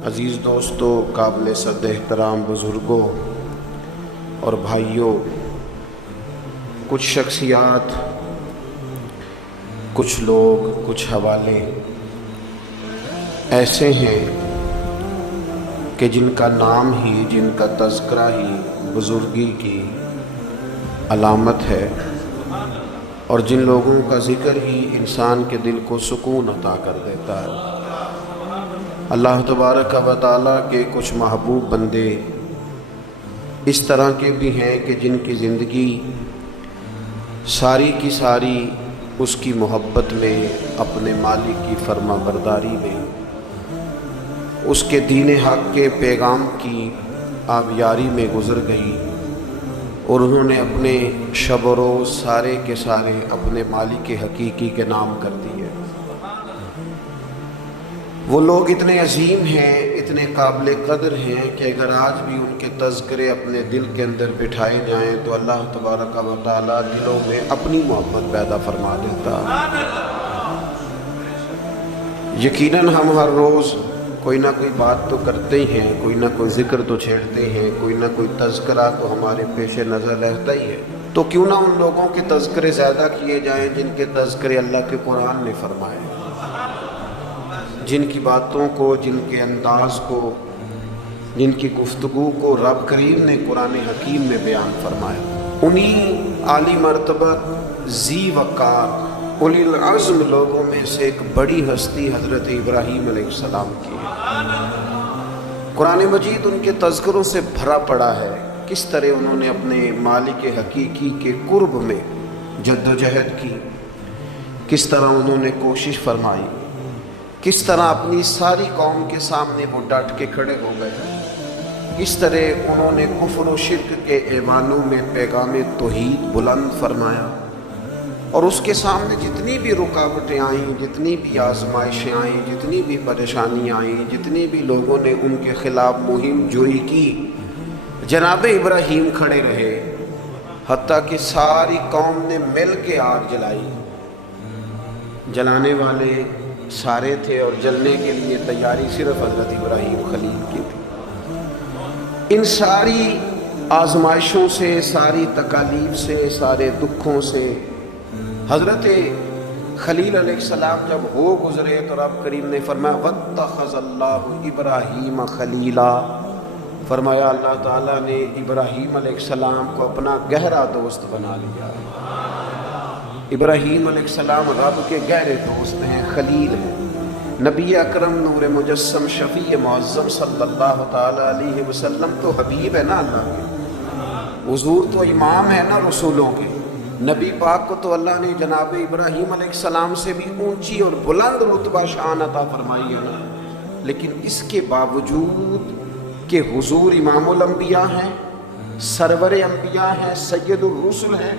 عزیز دوستو، قابل صد احترام بزرگوں اور بھائیوں، کچھ شخصیات، کچھ لوگ، کچھ حوالے ایسے ہیں کہ جن کا نام ہی، جن کا تذکرہ ہی بزرگی کی علامت ہے، اور جن لوگوں کا ذکر ہی انسان کے دل کو سکون عطا کر دیتا ہے۔ اللہ تبارک و تعالیٰ کے کچھ محبوب بندے اس طرح کے بھی ہیں کہ جن کی زندگی ساری کی ساری اس کی محبت میں، اپنے مالک کی فرما برداری میں، اس کے دین حق کے پیغام کی آبیاری میں گزر گئی، اور انہوں نے اپنے شب و روز سارے کے سارے اپنے مالک حقیقی کے نام کر دیے۔ وہ لوگ اتنے عظیم ہیں، اتنے قابل قدر ہیں کہ اگر آج بھی ان کے تذکرے اپنے دل کے اندر بٹھائے جائیں تو اللہ تبارک و تعالیٰ دلوں میں اپنی محبت پیدا فرما دیتا۔ یقیناً ہم ہر روز کوئی نہ کوئی بات تو کرتے ہی ہیں، کوئی نہ کوئی ذکر تو چھیڑتے ہیں، کوئی نہ کوئی تذکرہ تو ہمارے پیش نظر رہتا ہی ہے۔ تو کیوں نہ ان لوگوں کے تذکرے زیادہ کیے جائیں جن کے تذکرے اللہ کے قرآن نے فرمائے، جن کی باتوں کو، جن کے انداز کو، جن کی گفتگو کو رب کریم نے قرآن حکیم میں بیان فرمایا۔ انہی عالی مرتبہ، ذی وقار، اولی العزم لوگوں میں سے ایک بڑی ہستی حضرت ابراہیم علیہ السلام کی ہے۔ قرآن مجید ان کے تذکروں سے بھرا پڑا ہے، کس طرح انہوں نے اپنے مالک حقیقی کے قرب میں جد و جہد کی، کس طرح انہوں نے کوشش فرمائی، کس طرح اپنی ساری قوم کے سامنے وہ ڈٹ کے کھڑے ہو گئے، کس طرح انہوں نے کفر و شرک کے ایوانوں میں پیغام توحید بلند فرمایا، اور اس کے سامنے جتنی بھی رکاوٹیں آئیں، جتنی بھی آزمائشیں آئیں، جتنی بھی پریشانیاں آئیں، جتنی بھی لوگوں نے ان کے خلاف مہم جوئی کی، جناب ابراہیم کھڑے رہے، حتیٰ کہ ساری قوم نے مل کے آگ جلائی۔ جلانے والے سارے تھے اور جلنے کے لیے تیاری صرف حضرت ابراہیم خلیل کی تھی۔ ان ساری آزمائشوں سے، ساری تکالیف سے، سارے دکھوں سے حضرت خلیل علیہ السلام جب ہو گزرے تو رب کریم نے فرمایا وَاتَّخَذَ اللَّهُ إِبْرَاهِيمَ خَلِيلًا، فرمایا اللہ تعالیٰ نے ابراہیم علیہ السلام کو اپنا گہرا دوست بنا لیا۔ ابراہیم علیہ السلام رب کے گہرے دوست ہیں، خلیل ہیں۔ نبی اکرم نور مجسم شفیع معظم صلی اللہ تعالیٰ علیہ وسلم تو حبیب ہے نا اللہ کے، حضور تو امام ہے نا رسولوں کے۔ نبی پاک کو تو اللہ نے جناب ابراہیم علیہ السلام سے بھی اونچی اور بلند رتبہ شان عطا فرمائی ہے نا، لیکن اس کے باوجود کہ حضور امام الانبیاء ہیں، سرور انبیاء ہیں، سید الرسل ہیں،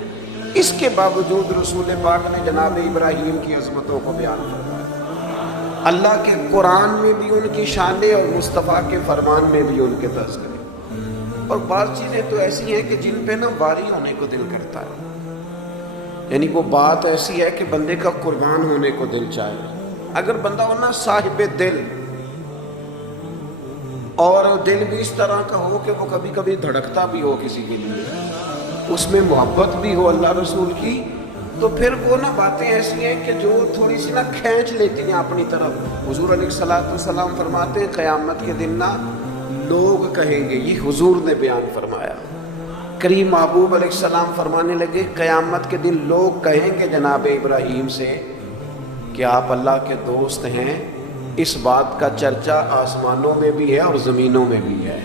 اس کے باوجود رسول پاک نے جناب ابراہیم کی عظمتوں کو بیان فرمایا۔ اللہ کے قرآن میں بھی ان کی شانیں اور مصطفیٰ کے فرمان میں بھی ان کے تذکرے، اور بعض چیزیں تو ایسی ہیں کہ جن پہ نا واری ہونے کو دل کرتا ہے، یعنی وہ بات ایسی ہے کہ بندے کا قربان ہونے کو دل چاہے۔ اگر بندہ ہونا صاحب دل، اور دل بھی اس طرح کا ہو کہ وہ کبھی کبھی دھڑکتا بھی ہو کسی کے لیے، اس میں محبت بھی ہو اللہ رسول کی، تو پھر وہ نا باتیں ایسی ہیں کہ جو تھوڑی سی نا کھینچ لیتی ہیں اپنی طرف۔ حضور علیہ السلام فرماتے ہیں قیامت کے دن نا لوگ کہیں گے، یہ حضور نے بیان فرمایا، کریم محبوب علیہ السلام فرمانے لگے قیامت کے دن لوگ کہیں گے جناب ابراہیم سے کہ آپ اللہ کے دوست ہیں، اس بات کا چرچا آسمانوں میں بھی ہے اور زمینوں میں بھی ہے۔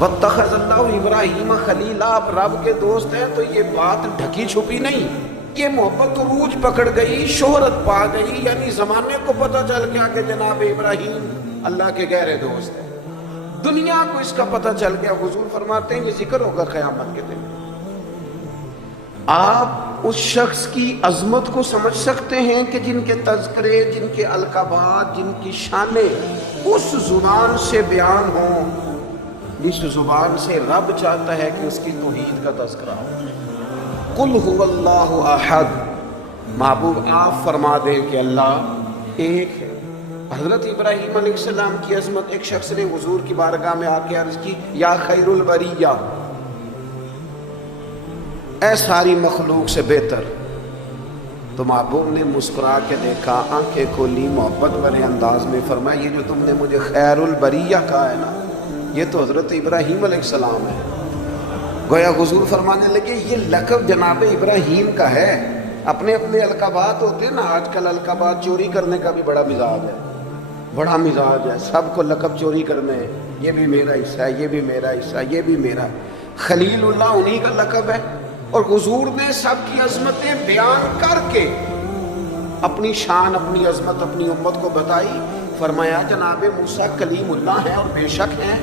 وَاتَّخَذَ اللَّهُ إِبْرَاهِيمَ خَلِيلًا، آپ رب کے دوست ہیں تو یہ بات ڈھکی چھپی نہیں، یہ محبت عروج پکڑ گئی، شہرت پا گئی، یعنی زمانے کو پتہ چل گیا کہ جناب ابراہیم اللہ کے گہرے دوست ہیں، دنیا کو اس کا پتہ چل گیا۔ حضور فرماتے ہیں یہ ذکر ہوگا قیامت کے دن۔ آپ اس شخص کی عظمت کو سمجھ سکتے ہیں کہ جن کے تذکرے، جن کے القابات، جن کی شانیں اس زبان سے بیان ہوں جس زبان سے رب چاہتا ہے کہ اس کی توحید کا تذکرہ ہو۔ قُلْ هُوَ اللَّهُ أَحَدٌ، محبوب آپ فرما دیں کہ اللہ ایک ہے، حضرت ابراہیم علیہ السلام کی عظمت ایک شخص نے حضور کی بارگاہ میں آ کے عرض کی یا خیر البریہ، اے ساری مخلوق سے بہتر. تو محبوب نے مسکرا کے دیکھا، آنکھیں کھولی، محبت والے انداز میں فرمایا یہ جو تم نے مجھے خیر البریہ کہا ہے نا، یہ تو حضرت ابراہیم علیہ السلام ہے. گویا حضور فرمانے لگے یہ لقب جناب ابراہیم کا ہے. اپنے اپنے القابات ہوتے ہیں نا، آج کل القابات چوری کرنے کا بھی بڑا مزاج ہے، بڑا مزاج ہے، سب کو لقب چوری کرنے ہیں، یہ بھی میرا حصہ ہے، یہ بھی میرا حصہ ہے، یہ بھی میرا. خلیل اللہ انہی کا لقب ہے. اور حضور نے سب کی عظمتیں بیان کر کے اپنی شان، اپنی عظمت اپنی امت کو بتائی. فرمایا جناب موسیٰ کلیم اللہ ہیں اور بے شک ہیں،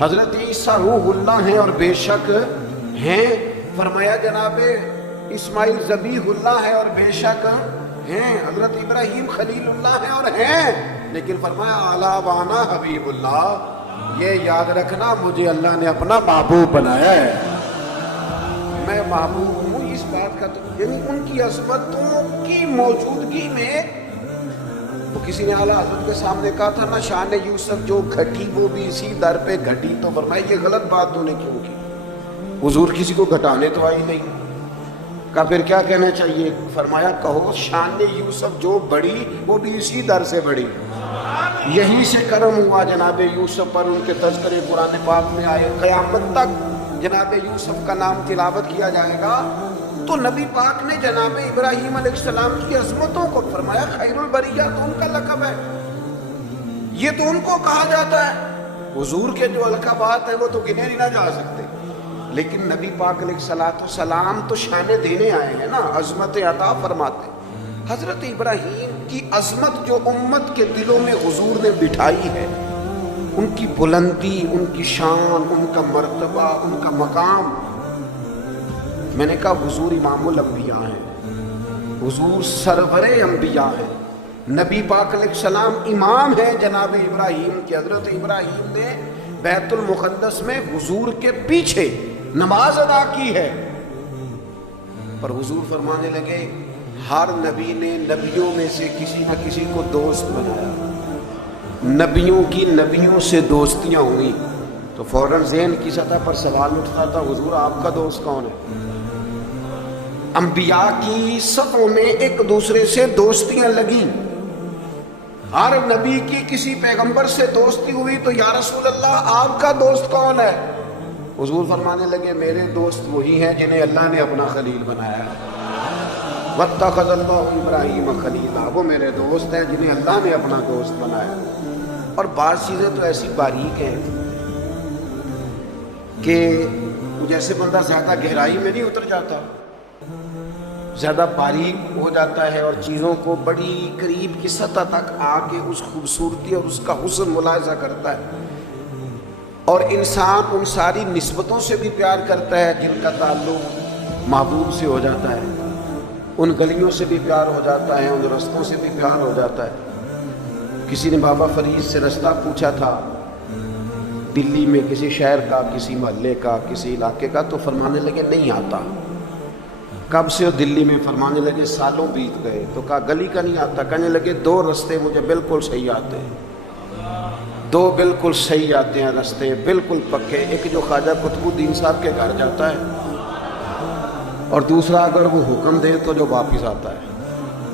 حضرت عیسیٰ روح اللہ ہیں اور بے شک ہیں. فرمایا جناب اسماعیل ذبیح اللہ ہے اور بے شک ہیں، حضرت ابراہیم خلیل اللہ ہیں اور ہیں. لیکن فرمایا اعلیٰ وانا حبیب اللہ، یہ یاد رکھنا مجھے اللہ نے اپنا محبوب بنایا ہے، میں محبوب ہوں. اس بات کا تو یعنی ان کی عظمتوں کی موجودگی میں تو کسی نے اعلیٰ حضرت کے سامنے کہا تھا نا شان یوسف جو گھٹی وہ بھی اسی در پہ گھٹی. تو فرمایا یہ غلط بات تو نے کیوں کی؟ حضور کسی کو گھٹانے تو آئی نہیں. کہا پھر کیا کہنا چاہیے؟ فرمایا کہو شان یوسف جو بڑی وہ بھی اسی در سے بڑی. یہی سے کرم ہوا جناب یوسف پر، ان کے تذکرے قرآن پاک میں آئے. قیامت تک جناب یوسف کا نام تلاوت کیا جائے گا. تو نبی پاک نے جناب ابراہیم علیہ السلام کی عظمتوں کو فرمایا خیر البریہ تو ان کا لقب ہے، یہ تو ان کو کہا جاتا ہے. حضور کے جو القابات ہیں وہ تو گنے نہ جا سکتے، لیکن نبی پاک علیہ السلام تو شانے دینے آئے ہیں نا، عظمت عطا فرماتے. حضرت ابراہیم کی عظمت جو امت کے دلوں میں حضور نے بٹھائی ہے، ان کی بلندی، ان کی شان، ان کا مرتبہ، ان کا مقام. میں نے کہا حضور امام الانبیاء ہیں، حضور سرور انبیاء ہیں، نبی پاک علیہ السلام امام ہیں جناب ابراہیم کے. حضرت ابراہیم نے بیت المقدس میں حضور کے پیچھے نماز ادا کی ہے. پر حضور فرمانے لگے ہر نبی نے نبیوں میں سے کسی نہ کسی کو دوست بنایا، نبیوں کی نبیوں سے دوستیاں ہوئی. تو فوراً ذہن کی سطح پر سوال اٹھتا تھا حضور آپ کا دوست کون ہے؟ انبیاء کی صفوں میں ایک دوسرے سے دوستیاں لگیں، ہر نبی کی کسی پیغمبر سے دوستی ہوئی. تو یا رسول اللہ آپ کا دوست کون ہے؟ حضور فرمانے لگے میرے دوست وہی ہیں جنہیں اللہ نے اپنا خلیل بنایا. واتخذ اللہ ابراہیم خلیلا، وہ میرے دوست ہیں جنہیں اللہ نے اپنا دوست بنایا. اور بعض چیزیں تو ایسی باریک ہیں کہ جیسے بندہ زیادہ گہرائی میں نہیں اتر جاتا، زیادہ باریک ہو جاتا ہے اور چیزوں کو بڑی قریب کی سطح تک آ کے اس خوبصورتی اور اس کا حسن ملاحظہ کرتا ہے. اور انسان ان ساری نسبتوں سے بھی پیار کرتا ہے جن کا تعلق محبوب سے ہو جاتا ہے، ان گلیوں سے بھی پیار ہو جاتا ہے، ان رستوں سے بھی پیار ہو جاتا ہے. کسی نے بابا فرید سے رستہ پوچھا تھا دلی میں کسی شہر کا، کسی محلے کا، کسی علاقے کا، تو فرمانے لگے نہیں آتا. کب سے ہو دلی میں؟ فرمانے لگے سالوں بیت گئے. تو کہا گلی کا نہیں آتا؟ کہنے لگے دو رستے مجھے بالکل صحیح آتے ہیں، دو بالکل صحیح آتے ہیں رستے، بالکل پکے. ایک جو خواجہ قطب الدین صاحب کے گھر جاتا ہے، اور دوسرا اگر وہ حکم دے تو جو واپس آتا ہے.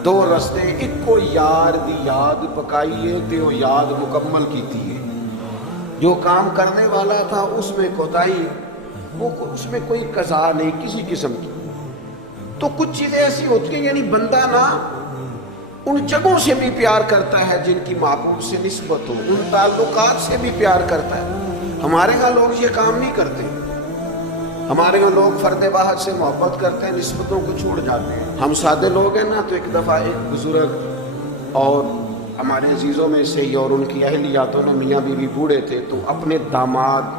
دو رستے، ایک کو یار دی یاد پکائیے تے وہ یاد مکمل کیتی ہے. جو کام کرنے والا تھا اس میں کوتاہی، وہ اس میں کوئی قضا نہیں کسی قسم کی. تو کچھ چیزیں ایسی ہوتی ہیں یعنی بندہ نا ان جگہوں سے بھی پیار کرتا ہے جن کی محبوب سے نسبت ہو، ان تعلقات سے بھی پیار کرتا ہے. ہمارے ہاں لوگ یہ کام نہیں کرتے، ہمارے یہاں لوگ فرد واحد سے محبت کرتے ہیں، نسبتوں کو چھوڑ جاتے ہیں. ہم سادے لوگ ہیں نا. تو ایک دفعہ ایک بزرگ اور ہمارے عزیزوں میں سے ہی اور ان کی اہلیاتوں نے میاں بیوی بوڑھے تھے، تو اپنے داماد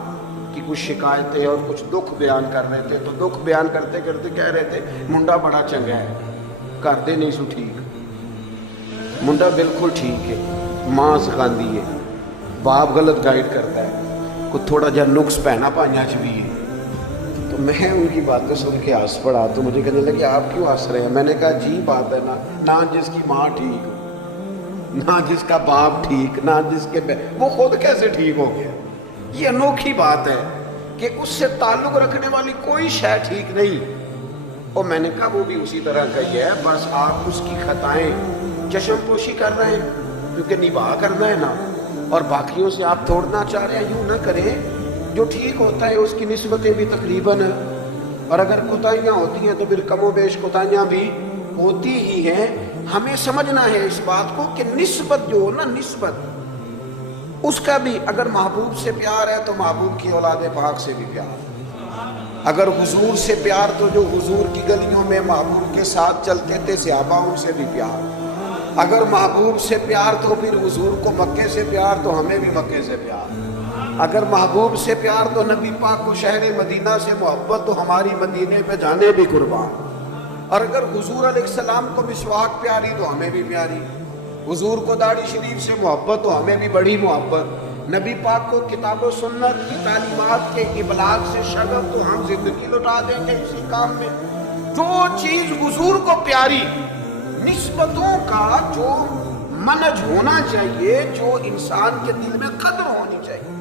کی کچھ شکایتیں اور کچھ دکھ بیان کر رہے تھے. تو دکھ بیان کرتے کرتے کہہ رہے تھے منڈا بڑا چنگا ہے، کر دے نہیں سو ٹھیک، منڈا بالکل ٹھیک ہے، ماں سکھاندی ہے، باپ غلط گائیڈ کرتا ہے، کچھ تھوڑا جہا نقص پہنا پائیاں چ بھی ہے. تو میں ان کی باتیں سن کے ہنس پڑا. تو مجھے کہنے لگے آپ کیوں ہنس رہے ہیں؟ میں نے کہا جی بات ہے نا جس کی ماں ٹھیک نہ جس کا باپ ٹھیک، نہ جس کے وہ خود کیسے ٹھیک ہو گیا؟ یہ انوکھی بات ہے کہ اس سے تعلق رکھنے والی کوئی شے ٹھیک نہیں۔ اور میں نے کہا وہ بھی اسی طرح کا ہی ہے، بس آپ اس کی خطائیں چشم پوشی کر رہے ہیں کیونکہ نباہ کرنا ہے نا، اور باقیوں سے آپ توڑنا چاہ رہے ہیں۔ یوں نہ کریں، جو ٹھیک ہوتا ہے اس کی نسبتیں بھی تقریباً، اور اگر کوتاہیاں ہوتی ہیں تو پھر کم و بیش کوتاہیاں بھی ہوتی ہی ہیں۔ ہمیں سمجھنا ہے اس بات کو کہ نسبت جو ہو نا، نسبت اس کا بھی، اگر محبوب سے پیار ہے تو محبوب کی اولاد پاک سے بھی پیار، اگر حضور سے پیار تو جو حضور کی گلیوں میں محبوب کے ساتھ چلتے تھے صحابہ ان سے بھی پیار، اگر محبوب سے پیار تو پھر حضور کو مکے سے پیار تو ہمیں بھی مکے سے پیار، اگر محبوب سے پیار تو نبی پاک کو شہر مدینہ سے محبت تو ہماری مدینے پہ جانے بھی قربان، اور اگر حضور علیہ السلام کو مسواک پیاری تو ہمیں بھی پیاری، حضور کو داڑھی شریف سے محبت تو ہمیں بھی بڑی محبت، نبی پاک کو کتاب و سنت کی تعلیمات کے ابلاغ سے شغف تو ہم زندگی لٹا دیں گے اسی کام میں۔ جو چیز حضور کو پیاری، نسبتوں کا جو منج ہونا چاہیے، جو انسان کے دل میں قدر ہونی چاہیے،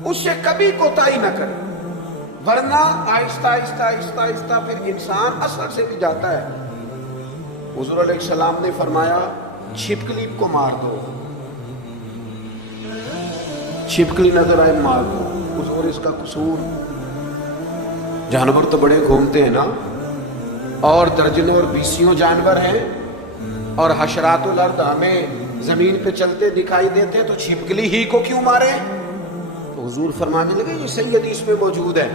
اس سے کبھی کوتاہی نہ کرے، ورنہ آہستہ آہستہ آہستہ آہستہ پھر انسان اثر سے بھی جاتا ہے۔ حضور علیہ السلام نے فرمایا چھپکلی کو مار دو، چھپکلی نظر آئے مار دو۔ حضور اس کا قصور، جانور تو بڑے گھومتے ہیں نا، اور درجنوں اور بیسیوں جانور ہیں، اور حشرات الارض ہمیں زمین پہ چلتے دکھائی دیتے ہیں، تو چھپکلی ہی کو کیوں مارے؟ تو حضور فرمانے لگے، یہ صحیح حدیث میں موجود ہے،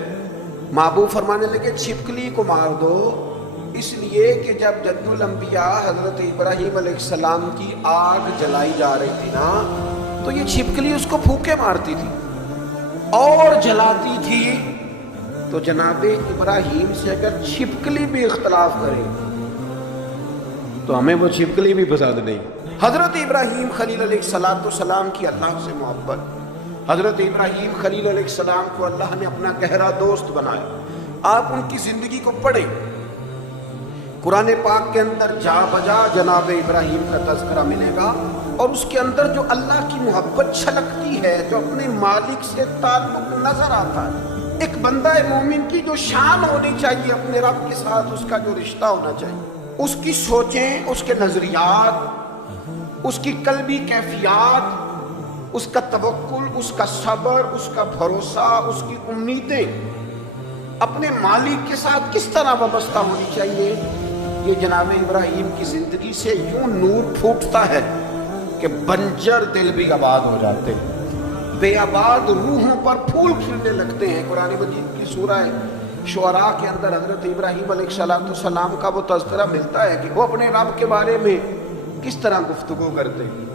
محبوب فرمانے لگے چھپکلی کو مار دو، اس لیے کہ جب جد الانبیاء حضرت ابراہیم علیہ السلام کی آگ جلائی جا رہی تھی نا، تو یہ چھپکلی اس کو پھونکے مارتی تھی اور جلاتی تھی۔ تو جناب ابراہیم سے اگر چھپکلی بھی اختلاف کرے تو ہمیں وہ چھپکلی بھی پسند نہیں۔ حضرت ابراہیم خلیل علیہ السلام کی اللہ سے محبت، حضرت ابراہیم خلیل علیہ السلام کو اللہ نے اپنا گہرا دوست بنایا۔ آپ ان کی زندگی کو پڑھیں، قرآن پاک کے اندر جا بجا جناب ابراہیم کا تذکرہ ملے گا، اور اس کے اندر جو اللہ کی محبت چھلکتی ہے، جو اپنے مالک سے تعلق نظر آتا ہے۔ ایک بندہ مومن کی جو شان ہونی چاہیے اپنے رب کے ساتھ، اس کا جو رشتہ ہونا چاہیے، اس کی سوچیں، اس کے نظریات، اس کی قلبی کیفیات، اس کا توکل، اس کا صبر، اس کا بھروسہ، اس کی امیدیں اپنے مالک کے ساتھ کس طرح وابستہ ہونی چاہیے، یہ جناب ابراہیم کی زندگی سے یوں نور پھوٹتا ہے کہ بنجر دل بھی آباد ہو جاتے ہیں، بے آباد روحوں پر پھول کھلنے لگتے ہیں۔ قرآن مجید کی سورہ شعراء کے اندر حضرت ابراہیم علیہ السلام کا وہ تذکرہ ملتا ہے کہ وہ اپنے رب کے بارے میں کس طرح گفتگو کرتے ہیں،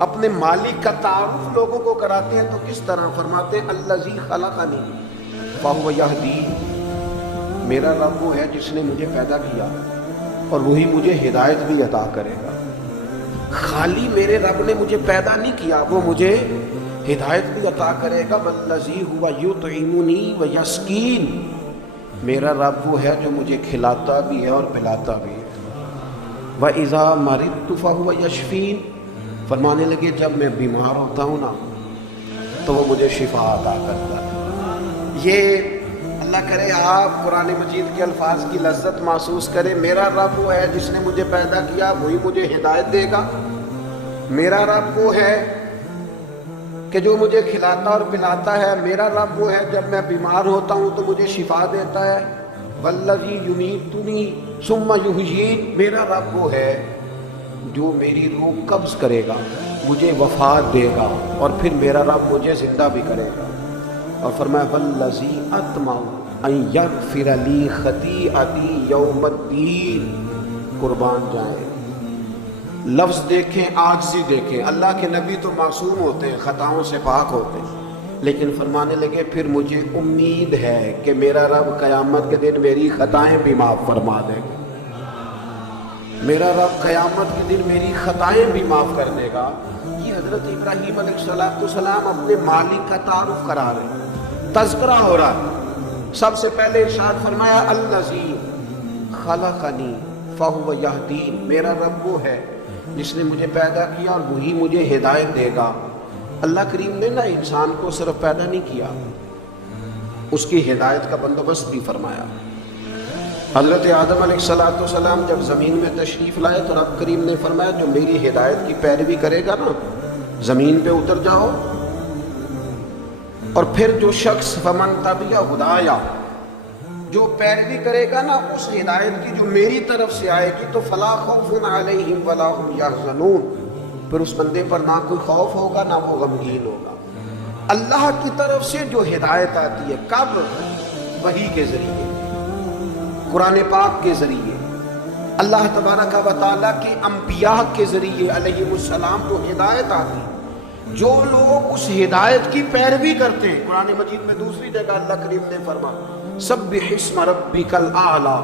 اپنے مالک کا تعارف لوگوں کو کراتے ہیں، تو کس طرح فرماتے ہیں الذی خلقنی فہو یہدین، میرا رب وہ ہے جس نے مجھے پیدا کیا اور وہی مجھے ہدایت بھی عطا کرے گا۔ خالی میرے رب نے مجھے پیدا نہیں کیا، وہ مجھے ہدایت بھی عطا کرے گا۔ والذی هو یطعمنی ویسقین، میرا رب وہ ہے جو مجھے کھلاتا بھی ہے اور پلاتا بھی ہے۔ وَإِذَا مَرِضْتُ فَهُوَ یشفین، فرمانے لگے جب میں بیمار ہوتا ہوں نا تو وہ مجھے شفا عطا کرتا ہے۔ یہ اللہ کرے آپ قرآن مجید کے الفاظ کی لذت محسوس کریں، میرا رب وہ ہے جس نے مجھے پیدا کیا، وہی مجھے ہدایت دے گا۔ میرا رب وہ ہے کہ جو مجھے کھلاتا اور پلاتا ہے۔ میرا رب وہ ہے جب میں بیمار ہوتا ہوں تو مجھے شفا دیتا ہے۔ والذی یمیتنی ثم یحیین، میرا رب وہ ہے جو میری روح قبض کرے گا، مجھے وفات دے گا، اور پھر میرا رب مجھے زندہ بھی کرے گا۔ اور فرمایا والذی اطمع ان یغفر لی خطیئتی یوم الدین، قربان جائیں، لفظ دیکھیں، عاجزی دیکھیں۔ اللہ کے نبی تو معصوم ہوتے ہیں، خطاؤں سے پاک ہوتے ہیں، لیکن فرمانے لگے پھر مجھے امید ہے کہ میرا رب قیامت کے دن میری خطائیں بھی معاف فرما دے گا، میرا رب قیامت کے دن میری خطائیں بھی معاف کر دے گا۔ یہ حضرت ابراہیم علیہ السلام اپنے مالک کا تعارف کرا رہے ہیں، تذکرہ ہو رہا ہے۔ سب سے پہلے ارشاد فرمایا الذی خلقنی فہو یہدین، میرا رب وہ ہے جس نے مجھے پیدا کیا اور وہی مجھے ہدایت دے گا۔ اللہ کریم نے نا انسان کو صرف پیدا نہیں کیا، اس کی ہدایت کا بندوبست بھی فرمایا۔ حضرت آدم علیہ السلام جب زمین میں تشریف لائے تو رب کریم نے فرمایا جو میری ہدایت کی پیروی کرے گا نا زمین پہ اتر جاؤ، اور پھر جو شخص فمن تبع ہدایا، جو پیروی کرے گا نا اس ہدایت کی جو میری طرف سے آئے گی، تو فلا خوف علیہم ولا هم یحزنون، پھر اس بندے پر نہ کوئی خوف ہوگا نہ وہ غمگین ہوگا۔ اللہ کی طرف سے جو ہدایت آتی ہے، کب؟ وحی کے ذریعے، قرآن پاک کے ذریعے، اللہ تبارک و تعالیٰ کے انبیاء کے ذریعے علیہ السلام جو ہدایت آتی ہے، جو لوگ اس ہدایت کی پیروی کرتے ہیں۔ قرآن مجید میں دوسری جگہ اللہ کریم نے فرمایا سبح اسم ربک الاعلی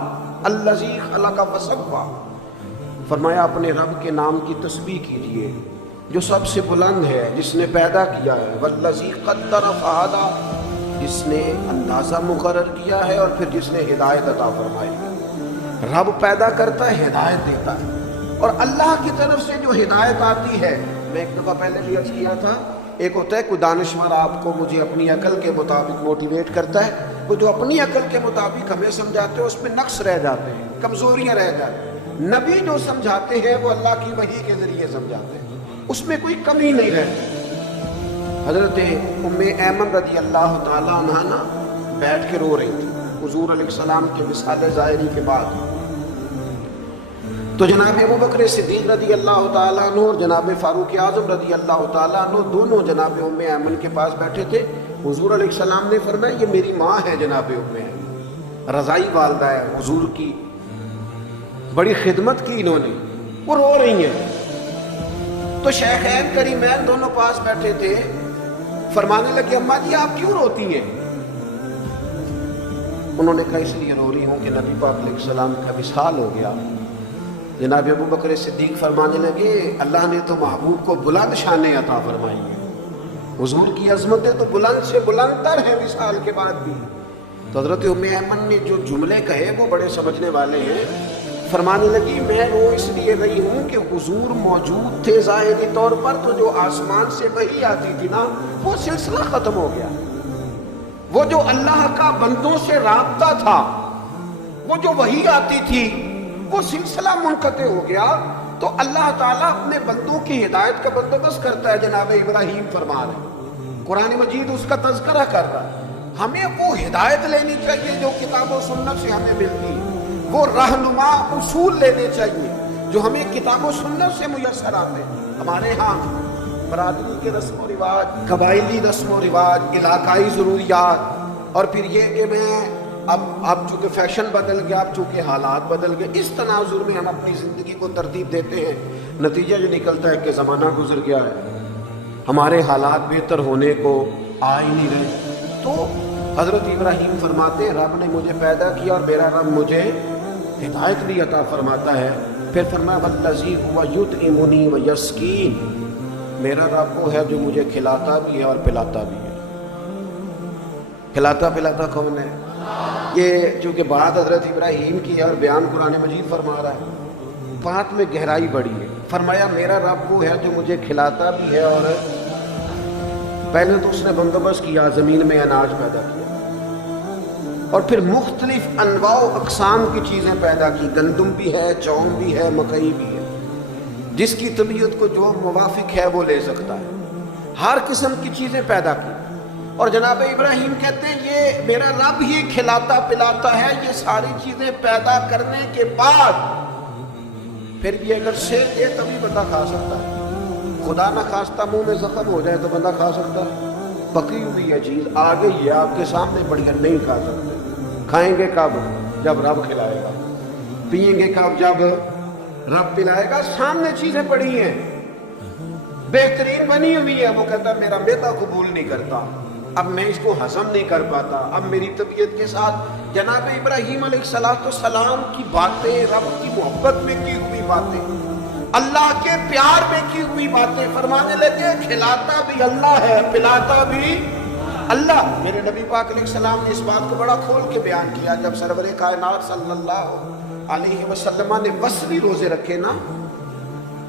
الذی خلق فسوی، فرمایا اپنے رب کے نام کی تسبیح کیجئے جو سب سے بلند ہے، جس نے پیدا کیا ہے، والذی قدر فہدی، جس نے اندازہ مقرر کیا ہے اور پھر جس نے ہدایت عطا فرمائی ہے۔ رب پیدا کرتا ہے، ہدایت دیتا ہے، اور اللہ کی طرف سے جو ہدایت آتی ہے، میں ایک دفعہ پہلے بھی عرض کیا تھا، ایک ہوتا ہے کوئی دانشور آپ کو مجھے اپنی عقل کے مطابق موٹیویٹ کرتا ہے، وہ جو اپنی عقل کے مطابق ہمیں سمجھاتے ہیں اس میں نقص رہ جاتے ہیں، کمزوریاں رہ جاتی ہیں۔ نبی جو سمجھاتے ہیں وہ اللہ کی وحی کے ذریعے سمجھاتے ہیں، اس میں کوئی کمی نہیں رہتی۔ حضرت ام ایمن رضی اللہ تعالیٰ عنہ نا بیٹھ کے رو رہی تھی حضور علیہ السلام کے وصال ظاہری کے بعد، تو جناب ابو بکر صدیق رضی اللہ تعالیٰ عنہ اور جناب فاروق اعظم رضی اللہ تعالیٰ عنہ دونوں جناب ام ایمن کے پاس بیٹھے تھے۔ حضور علیہ السلام نے فرمایا یہ میری ماں ہے جناب ام ایمن، رضائی والدہ ہے حضور کی، بڑی خدمت کی انہوں نے، وہ رو رہی ہیں۔ تو شیخین کریمین دونوں پاس بیٹھے تھے، فرمانے لگے اماں جی آپ کیوں روتی ہیں؟ انہوں نے کہا اس لیے رو رہی ہوں کہ نبی پاک علیہ السلام کا وصال ہو گیا۔ جناب ابو بکر صدیق فرمانے لگے اللہ نے تو محبوب کو بلند شانیں عطا فرمائی ہیں، حضور کی عظمتیں تو بلند سے بلند تر ہیں وصال کے بعد بھی۔ تو حضرت ام ایمن نے جو جملے کہے وہ بڑے سمجھنے والے ہیں، فرمانے لگی میں رو اس لیے رہی ہوں کہ حضور موجود تھے ظاہری طور پر، تو جو آسمان سے وحی آتی تھی نا وہ سلسلہ ختم ہو گیا، وہ جو اللہ کا بندوں سے رابطہ تھا، وہ جو وحی آتی تھی وہ سلسلہ منقطع ہو گیا۔ تو اللہ تعالیٰ اپنے بندوں کی ہدایت کا بندوبست کرتا ہے، جناب ابراہیم فرما رہے، قرآن مجید اس کا تذکرہ کر رہا ہے۔ ہمیں وہ ہدایت لینی چاہیے جو کتاب و سنت سے ہمیں ملتی ہے، وہ رہنما اصول لینے چاہیے جو ہمیں کتاب و سنت سے میسر آتے ہیں۔ ہمارے ہاں برادری کے رسم و رواج، قبائلی رسم و رواج، علاقائی ضروریات، اور پھر یہ کہ میں اب چونکہ فیشن بدل گیا، اب چونکہ حالات بدل گئے، اس تناظر میں ہم اپنی زندگی کو ترتیب دیتے ہیں، نتیجہ یہ نکلتا ہے کہ زمانہ گزر گیا ہے، ہمارے حالات بہتر ہونے کو آ ہی نہیں رہے۔ تو حضرت ابراہیم فرماتے ہیں رب نے مجھے پیدا کیا اور میرا رب مجھے ہدایت بھی عطا فرماتا ہے۔ پھر فرمایا والذی هو یطعمنی ویسقین، میرا رب وہ ہے جو مجھے کھلاتا بھی ہے اور پلاتا بھی ہے۔ کھلاتا پلاتا کون ہے؟ یہ چونکہ بات حضرت ابراہیم کی ہے اور بیان قرآن مجید فرما رہا ہے، بات میں گہرائی بڑی ہے۔ فرمایا میرا رب وہ ہے جو مجھے کھلاتا بھی ہے، اور پہلے تو اس نے بندوبست کیا، زمین میں اناج پیدا کیا، اور پھر مختلف انواع و اقسام کی چیزیں پیدا کی، گندم بھی ہے، چاول بھی ہے، مکئی بھی ہے، جس کی طبیعت کو جو موافق ہے وہ لے سکتا ہے، ہر قسم کی چیزیں پیدا کی۔ اور جناب ابراہیم کہتے ہیں یہ میرا رب ہی کھلاتا پلاتا ہے، یہ ساری چیزیں پیدا کرنے کے بعد پھر بھی اگر سے دے تبھی بندہ کھا سکتا ہے، خدا نہ خواستہ منہ میں زخم ہو جائے تو بندہ کھا سکتا ہے؟ پکی ہوئی ہے چیز آ گئی ہے آپ کے سامنے پڑی ہے، نہیں کھا سکتے۔ کھائیں گے کب؟ جب رب کھلائے گا۔ پئیں گے کب؟ جب رب پلائے گا۔ سامنے چیزیں پڑی ہیں، بہترین بنی ہوئی ہے، وہ کہتا ہے میرا معدہ قبول نہیں کرتا، اب میں اس کو ہضم نہیں کر پاتا، اب میری طبیعت کے ساتھ جناب ابراہیم علیہ السلام کی باتیں، رب کی محبت میں کی ہوئی باتیں، اللہ کے پیار میں کی ہوئی باتیں، فرمانے لگے کھلاتا بھی اللہ ہے، پلاتا بھی اللہ۔ میرے نبی پاک علیہ السلام نے اس بات کو بڑا کھول کے بیان کیا جب سرور کائنات صلی اللہ علیہ وسلم نے وصلی روزے رکھے نا،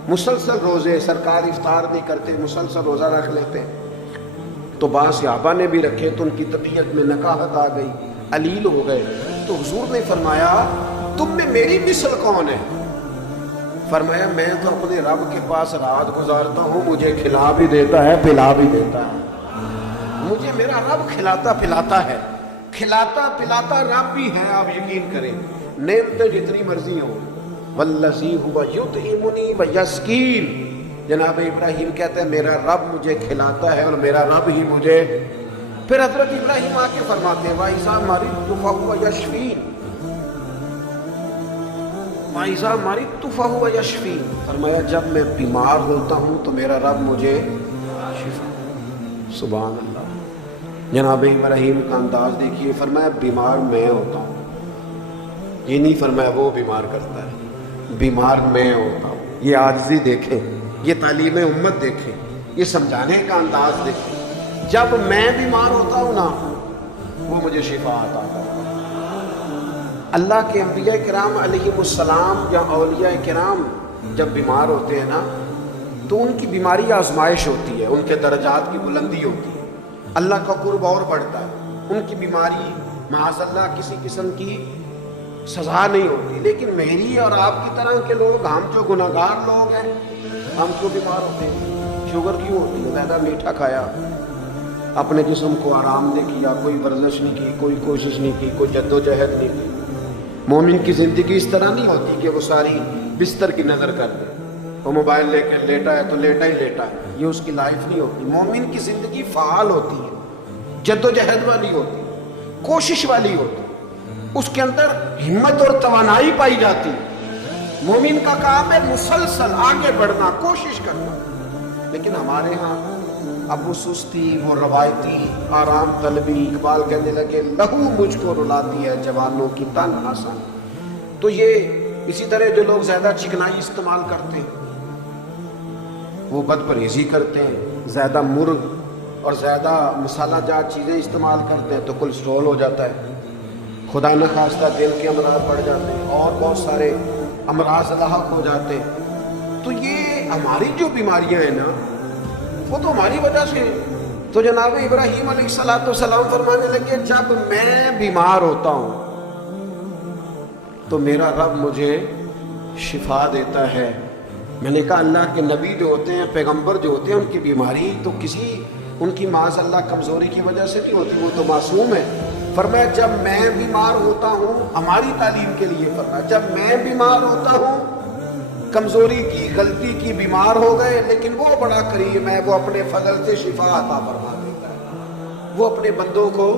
مسلسل روزے، سرکار افطار نہیں کرتے، مسلسل روزہ رکھ لیتے. تو بعض صحابہ نے بھی رکھے تو ان کی طبیعت میں نکاہت آ گئی، علیل ہو گئے. تو حضور نے فرمایا تم میں میری مثل کون ہے؟ فرمایا میں تو اپنے رب کے پاس رات گزارتا ہوں، مجھے کھلا بھی دیتا ہے پلا بھی دیتا ہے. مجھے میرا رب کھلاتا پلاتا ہے، کھلاتا پلاتا رب بھی ہے. آپ یقین کریں نعمتیں جتنی مرضی ہوں، والذی هو یطعمنی ویسقین. جناب ابراہیم کہتے ہیں میرا رب مجھے کھلاتا ہے اور میرا رب ہی مجھے. پھر حضرت ابراہیم آ کے فرماتے ہیں وَإِذَا مَرِضْتُ فَهُوَ یشفین، وَإِذَا مَرِضْتُ فَهُوَ یشفین. فرمایا جب میں بیمار ہوتا ہوں تو میرا رب مجھے شفا. سبحان اللہ. جناب ابراہیم کا انداز دیکھیے، فرمایا بیمار میں ہوتا ہوں، یہ نہیں فرمایا وہ بیمار کرتا ہے، بیمار میں ہوتا ہوں. یہ عاجزی دیکھیں، یہ تعلیم امت دیکھیں، یہ سمجھانے کا انداز دیکھیں. جب میں بیمار ہوتا ہوں نا وہ مجھے شفا عطا کرتا ہے. اللہ کے انبیاء کرام علیہ السلام یا اولیاء کرام جب بیمار ہوتے ہیں نا تو ان کی بیماری آزمائش ہوتی ہے، ان کے درجات کی بلندی ہوتی ہے، اللہ کا قرب اور بڑھتا ہے. ان کی بیماری معاذ اللہ کسی قسم کی سزا نہیں ہوتی. لیکن میری اور آپ کی طرح کے لوگ، ہم جو گناہگار لوگ ہیں، ہم کیوں بیمار ہوتے ہیں؟ شوگر کیوں ہوتی ہے؟ زیادہ میٹھا کھایا، اپنے جسم کو آرام نہیں کیا، کوئی ورزش نہیں کی، کوئی کوشش نہیں کی، کوئی جد و جہد نہیں کی. مومن کی زندگی اس طرح نہیں ہوتی کہ وہ ساری بستر کی نظر کر دے. وہ موبائل لے کے لیٹا ہے تو لیٹا ہی لیٹا ہے، یہ اس کی لائف نہیں ہوتی. مومن کی زندگی فعال ہوتی ہے، جد و جہد والی ہوتی ہے، کوشش والی ہوتی ہے، اس کے اندر ہمت اور توانائی پائی جاتی. مومن کا کام ہے مسلسل آگے بڑھنا، کوشش کرنا. لیکن ہمارے ہاں اب وہ سستی، وہ روایتی آرام طلبی، اقبال کہنے لگے لہو مجھ کو رلاتی ہے جوانوں کی تن آسان. تو یہ اسی طرح جو لوگ زیادہ چکنائی استعمال کرتے ہیں، وہ بد پرہیزی کرتے ہیں، زیادہ مرغ اور زیادہ مسالہ جات چیزیں استعمال کرتے ہیں تو کولیسٹرول ہو جاتا ہے، خدا نخواستہ دل کے امراض بڑھ جاتے ہیں اور بہت سارے امراض لاحق ہو جاتے ہیں. تو یہ ہماری جو بیماریاں ہیں نا وہ تو ہماری وجہ سے. تو جناب ابراہیم علیہ السلام فرمانے لگے جب میں بیمار ہوتا ہوں تو میرا رب مجھے شفا دیتا ہے. میں نے کہا اللہ کے نبی جو ہوتے ہیں، پیغمبر جو ہوتے ہیں، ان کی بیماری تو کسی ان کی معاذ اللہ کمزوری کی وجہ سے نہیں ہوتی، وہ تو معصوم ہے. فرمایا جب میں بیمار ہوتا ہوں، ہماری تعلیم کے لیے فرمایا جب میں بیمار ہوتا ہوں، کمزوری کی، غلطی کی، بیمار ہو گئے، لیکن وہ بڑا کریم ہے، وہ اپنے فضل سے شفا عطا فرما دیتا ہے. وہ اپنے بندوں کو،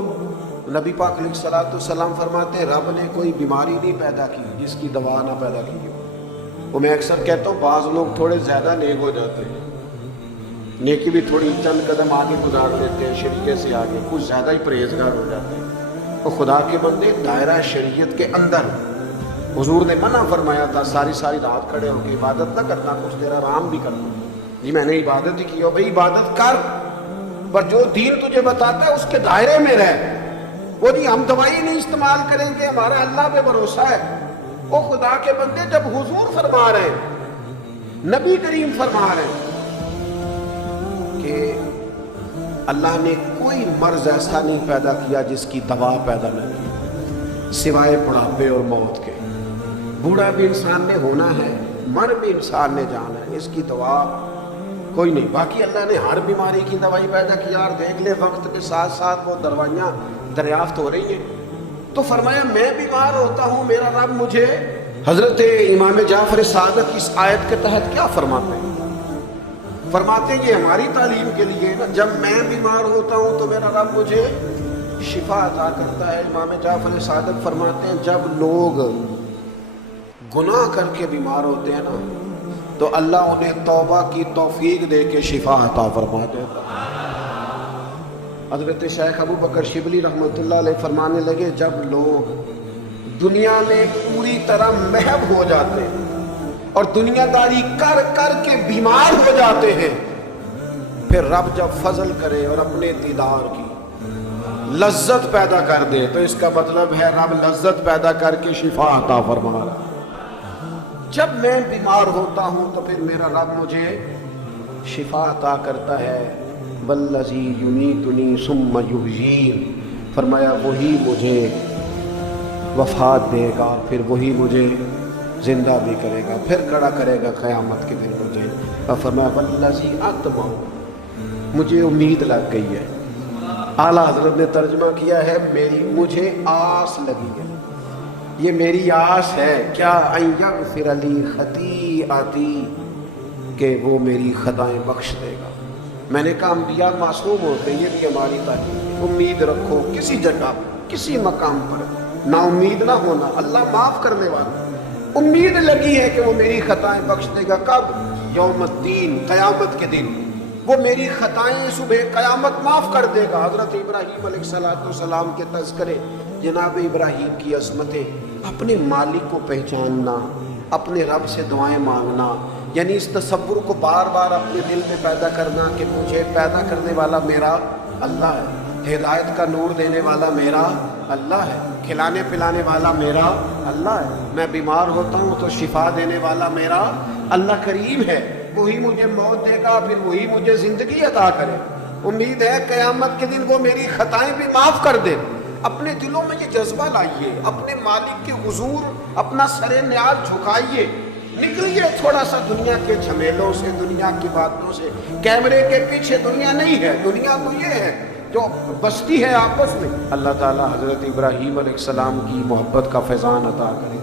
نبی پاک علیہ الصلوۃ والسلام فرماتے ہیں رب نے کوئی بیماری نہیں پیدا کی جس کی دوا نہ پیدا کی ہو. وہ میں اکثر کہتا ہوں بعض لوگ تھوڑے زیادہ نیک ہو جاتے ہیں، نیکی بھی تھوڑی چند قدم آگے گزار لیتے ہیں شریعت سے آگے، کچھ زیادہ ہی پرہیزگار ہو جاتے ہیں. اور خدا کے بندے دائرہ شریعت کے اندر، حضور نے منع فرمایا تھا ساری رات کھڑے ہو کے عبادت نہ کرنا، کچھ دیر آرام بھی کرنا. جی میں نے عبادت ہی کی ہو، بھائی عبادت کر، پر جو دین تجھے بتاتا ہے اس کے دائرے میں رہ. وہ جی ہم دوائی نہیں استعمال کریں گے، ہمارا اللہ پہ بھروسہ ہے. وہ خدا کے بندے جب حضور فرما رہے ہیں، نبی کریم فرما رہے ہیں کہ اللہ نے کوئی مرض ایسا نہیں پیدا کیا جس کی دوا پیدا نہ کی سوائے بڑھاپے اور موت کے. بوڑھا بھی انسان نے ہونا ہے، مر بھی انسان نے جانا ہے، اس کی دوا کوئی نہیں. باقی اللہ نے ہر بیماری کی دوائی پیدا کی اور دیکھ لے وقت کے ساتھ ساتھ وہ دوائیاں دریافت ہو رہی ہیں. تو فرمایا میں بیمار ہوتا ہوں، میرا رب مجھے. حضرت امام جعفر صادق اس آیت کے تحت کیا فرماتے ہیں؟ فرماتے ہیں یہ ہماری تعلیم کے لیے نا، جب میں بیمار ہوتا ہوں تو میرا رب مجھے شفا عطا کرتا ہے. امام جعفر صادق فرماتے ہیں جب لوگ گناہ کر کے بیمار ہوتے ہیں نا تو اللہ انہیں توبہ کی توفیق دے کے شفا عطا فرما دیتا ہے. حضرت شیخ ابو بکر شبلی رحمۃ اللہ علیہ فرمانے لگے جب لوگ دنیا میں پوری طرح محو ہو جاتے ہیں اور دنیا داری کر کر کے بیمار ہو جاتے ہیں، پھر رب جب فضل کرے اور اپنے دیدار کی لذت پیدا کر دے تو اس کا مطلب ہے رب لذت پیدا کر کے شفا عطا فرما رہا. جب میں بیمار ہوتا ہوں تو پھر میرا رب مجھے شفا عطا کرتا ہے. والذی یمیتنی ثم یحیین، فرمایا وہی مجھے وفات دے گا، پھر وہی مجھے زندہ بھی کرے گا، پھر کھڑا کرے گا قیامت کے دن مجھے. اور فرمایا والذی اطمع، مجھے امید لگ گئی ہے. اعلیٰ حضرت نے ترجمہ کیا ہے مجھے آس لگی ہے، یہ میری آس ہے. کیا؟ ان یغفر لی خطیئتی، کہ وہ میری خطائیں بخش دے گا. میں نے کہا انبیاء معصوم ہوتے ہیں، یہ بھی ہماری تعلیم ہے. امید رکھو کسی جگہ کسی مقام پر، نا امید نہ ہونا. اللہ معاف کرنے والا. امید لگی ہے کہ وہ میری خطائیں بخش دے گا. کب؟ یوم الدین، قیامت کے دن. وہ میری خطائیں صبح قیامت معاف کر دے گا. حضرت ابراہیم علیہ السلام کے تذکرے، جناب ابراہیم کی عظمتیں، اپنے مالک کو پہچاننا، اپنے رب سے دعائیں مانگنا، یعنی اس تصور کو بار بار اپنے دل میں پیدا کرنا کہ مجھے پیدا کرنے والا میرا اللہ ہے، ہدایت کا نور دینے والا میرا اللہ ہے، کھلانے پلانے والا میرا اللہ ہے. میں بیمار ہوتا ہوں تو شفا دینے والا میرا اللہ کریم ہے. وہی مجھے موت دے گا، پھر وہی مجھے زندگی عطا کرے. امید ہے قیامت کے دن وہ میری خطائیں بھی معاف کر دے. اپنے دلوں میں یہ جذبہ لائیے، اپنے مالک کے حضور اپنا سر نیاز جھکائیے. نکلیے تھوڑا سا دنیا کے جھمیلوں سے، دنیا کی باتوں سے. کیمرے کے پیچھے دنیا نہیں ہے، دنیا تو یہ ہے جو بستی ہے آپس میں. اللہ تعالیٰ حضرت ابراہیم علیہ السلام کی محبت کا فیضان عطا کرے.